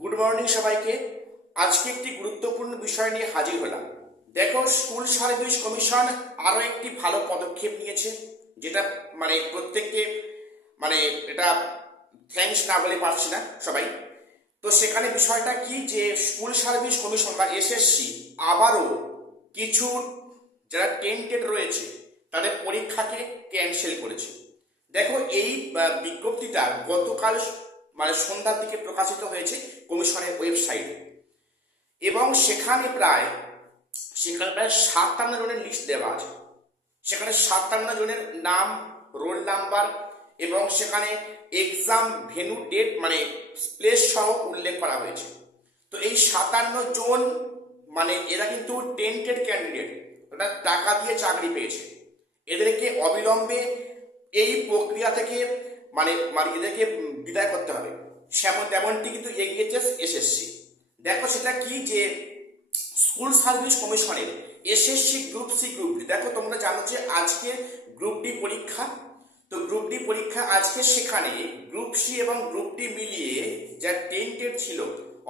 Good morning সবাইকে। আজকে একটি গুরুত্বপূর্ণ বিষয় নিয়ে হাজির হলাম। দেখো, স্কুল সার্ভিস কমিশন আরো একটি ভালো পদক্ষেপ নিয়েছে, যেটা প্রত্যেককে এটা থ্যাঙ্কস না বলে পারছি না সবাই। তো সেখানে বিষয়টা কি, যে স্কুল সার্ভিস কমিশন বা এসএসসি আবারও কিছু যারা টেন্টেড রয়েছে তাদের পরীক্ষাকে ক্যান্সেল করেছে। দেখো, এই বিজ্ঞপ্তিটা গতকাল সন্ধ্যার দিকে প্রকাশিত হয়েছে কমিশনের ওয়েবসাইটে, এবং সেখানে প্রায় 57 জনের লিস্ট দেওয়া আছে। সেখানে 57 জনের নাম, রোল নাম্বার এবং সেখানে এক্সাম ভেন্যু, ডেট প্লেস সহ উল্লেখ করা হয়েছে। তো এই 57 জন এরা কিন্তু টেন্টেড ক্যান্ডিডেট, ওরা টাকা দিয়ে চাকরি পেয়েছে। এদেরকে অবিলম্বে এই প্রক্রিয়া থেকে এদেরকে বিদায় করতে হবে। তেমনটি কিন্তু এগিয়েছে এসএসসি। দেখো সেটা কি, যে স্কুল সার্ভিস কমিশনের SSC group C, group D. দেখো, তোমরা জানো যে আজকে গ্রুপ ডি পরীক্ষা। তো গ্রুপ ডি পরীক্ষা আজকে, সেখানে গ্রুপ সি এবং গ্রুপ ডি মিলিয়ে যা টেন্টেড ছিল,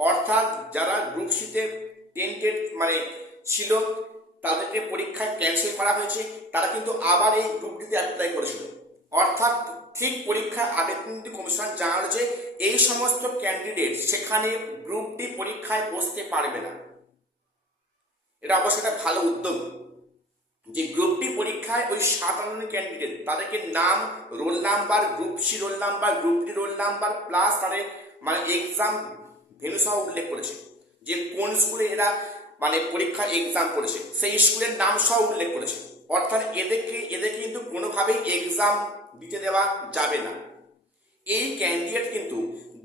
অর্থাৎ যারা গ্রুপ সিতে টেন্টেড ছিল তাদেরকে পরীক্ষা ক্যান্সেল করা হয়েছে। তারা কিন্তু আবার এই গ্রুপ ডিতে অ্যাপ্লাই করেছিল। অর্থাৎ ঠিক পরীক্ষার আগে কিন্তু কমিশন জানালো যে এই সমস্ত ক্যান্ডিডেট সেখানে গ্রুপ ডি পরীক্ষায় বসতে পারবে না। এটা অবশ্যই একটা ভালো উদ্যোগ, যে গ্রুপ ডি পরীক্ষায় ওই 57 ক্যান্ডিডেট তাদেরকে নাম, roll number, group C roll number, group D roll number plus তাদের এক্সাম ভেন্যু সহ উল্লেখ করেছে, যে কোন স্কুলে এরা পরীক্ষা এক্সাম করেছে সেই স্কুলের নাম সহ উল্লেখ করেছে। অর্থাৎ এদেরকে কিন্তু কোনোভাবেই এক্সাম দিতে দেওয়া যাবে না। এই ক্যান্ডিডেট কিন্তু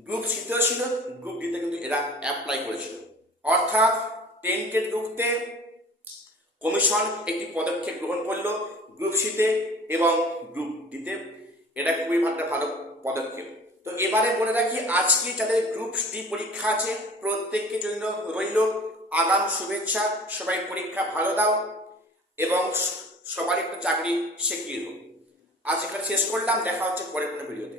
গ্রুপ সিতেও ছিল, গ্রুপ ডিতে কিন্তু এরা অ্যাপ্লাই করেছিল। অর্থাৎ টেন্টেড রুখতে কমিশন একটি পদক্ষেপ গ্রহণ করলো গ্রুপ সিতে এবং গ্রুপ ডিতে। এটা খুবই ভালো পদক্ষেপ। তো এবারে বলে রাখি, আজকে যাদের গ্রুপ ডি পরীক্ষা আছে প্রত্যেককে জন্য রইল আগাম শুভেচ্ছা। সবাই পরীক্ষা ভালো দাও এবং সবার একটু চাকরি শিখিয়ে দাও। আজ এখানে শেষ করলাম, দেখা হচ্ছে পরের কোনো ভিডিওতে।